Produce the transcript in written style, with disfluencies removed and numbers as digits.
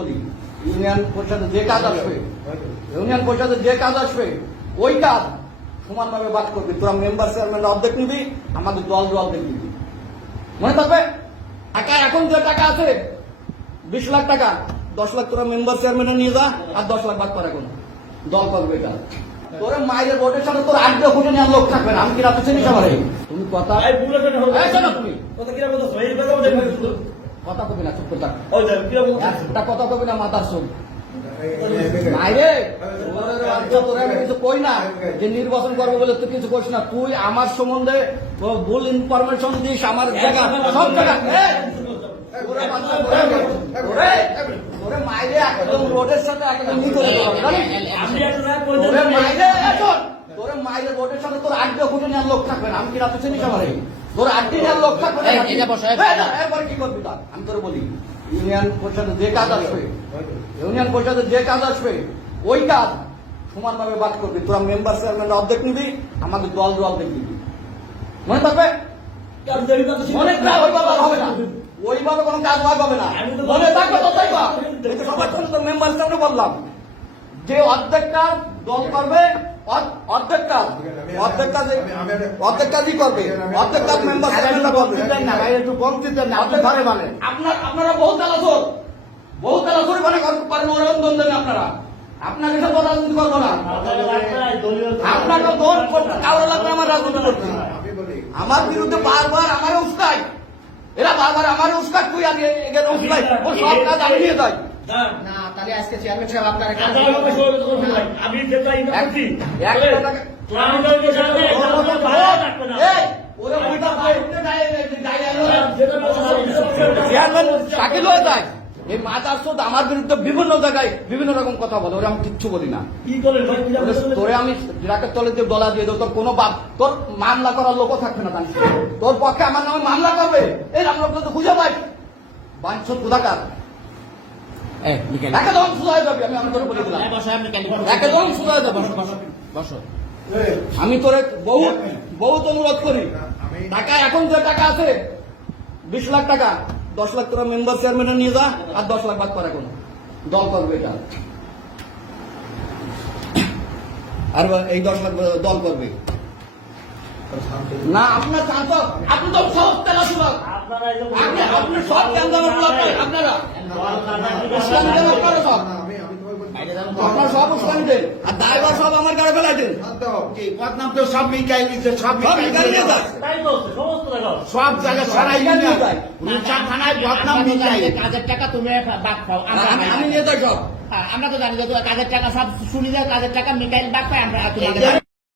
বলি, ইউনিয়ন পরিষদে যে কাজ আসবে, ইউনিয়ন পরিষদে যে কাজ আসবে ওই কাজ সমানভাবে বাদ করবি। তোরা মেম্বার চেয়ারম্যান অর্ধেক নিবি, আমাদের দল অর্ধেক নিবি। মনে থাকবে? টাকা এখন যে টাকা আছে 20 লাখ টাকা, 10 লাখ তোরা মেম্বার চেয়ারম্যানে নিয়ে যা, আর 10 লাখ বাদ করে এখন দল করবে। এটা তোর মায়ের ভোটের সাথে তোর আগ্রহ খুঁজে নেওয়ার লোক থাকবে না। আমি কি রাতে চিনি সবাই? তুমি কথা তুমি কথা কবি না, চুপ করে থাক। একটা কথা কবি না, মাথার চোখ মাইরে তোরা কিছু কই না যে নির্বাচন করবো বলে তুই কিছু করিস না। তুই আমার সম্বন্ধে ভুল ইনফরমেশন দিস, আমার জায়গা সব জায়গা মাইরে একদম রোডের সাথে একদম তোর মাইরে রোডের সাথে তোর আগ্রহ খুঁজে নেওয়ার লোক থাকবে না। আমি কি রাতে চিনি সবাই? তোর আড্ডি নেওয়ার লোক থাকবে না। এরপরে কি করবি? আমি তোর বলি, ইউনিয়ন পরিষদে যে কাজ আসবে, ইউনিয়ন পরিষদে যে কাজ আসবে ওই কাজ সমানভাবে বাদ করবি। তোরা মেম্বার চেয়ারম্যান অর্ধেক নিবি, আমাদের দল অর্ধেক নিবি। মনে থাকবে? হবে না, ওইভাবে কোনো কাজ হবে না। মনে থাকবে তো তাই সবার জন্য তো মেম্বার সামনে বললাম যে অর্ধেক কাজ দল করবে, অর্ধেক কাজই করবে, অর্ধেক কাজ মেম্বার চেয়ারম্যানরা করবে। একটু কম দিতেন না, আপনি ধরে মানে আপনারা বহু তালাচুরি মানে পারেন অনুমোদন দেন আপনারা। আপনাকে সব রাজনীতি করবো না, আপনাকে দোষ কারো লাগবে আমার রাজনীতি করছি। আমার বিরুদ্ধে বারবার আমার উস্কায়, এরা বারবার আমার উস্কায়, তুই আগে উস্কাই, ওর সব কাজ আমি নিয়ে যাই না। তাহলে আজকে চেয়ারম্যান সাহেব আপনার শাকিল হয়ে যায়। এই মাতার চোদ আমার বিরুদ্ধে বিভিন্ন জায়গায় বিভিন্ন রকম কথা বলে, ওরা আমি কিচ্ছু বলি না। তোরে আমি রাকের তলে দিয়ে গলা দিয়ে দেবো, তোর কোনো বাপ তোর মামলা করার লোকও থাকবে না। জানিস তোর পক্ষে আমার নামে মামলা করবে এই আমরা তো খুঁজে পাই বাঞ্ছত কোথাকার একদম সুদা হয়ে যাবে। আমি তোরে বলে দিলাম একদম সুদা হয়ে যাবে। আমি তোরে বহুত অনুরোধ করি, টাকা এখন যে টাকা আছে 20 লাখ টাকা, 10 লাখ তোরা মেম্বার চেয়ারম্যানে নিয়ে যা, আর 10 লাখ বাদ করে এখন দল করবে। এটা আর এই 10 লাখ দল করবে না। আপনার চান্স আপনি তো সব তেলা সুযোগ আপনি সব আপনারা আপনার সব উস্কানি দেন, আর ড্রাইভার সব আমার গাড়ি ফেলাই দেন। বদনাম তো সব মিকাইল দিচ্ছে, সব মিকাইল নিয়ে যায়, সব জায়গায় সারাই নিয়ে যায়। থানায় বদনাম মিকাইল, কাজের টাকা তুমি বাদ পাও, আমি নিয়ে যাই সব। আমরা তো জানি যে কাজের টাকা সব শুনি যায়, কাজের টাকা মিকাইল বাদ পাই আমরা।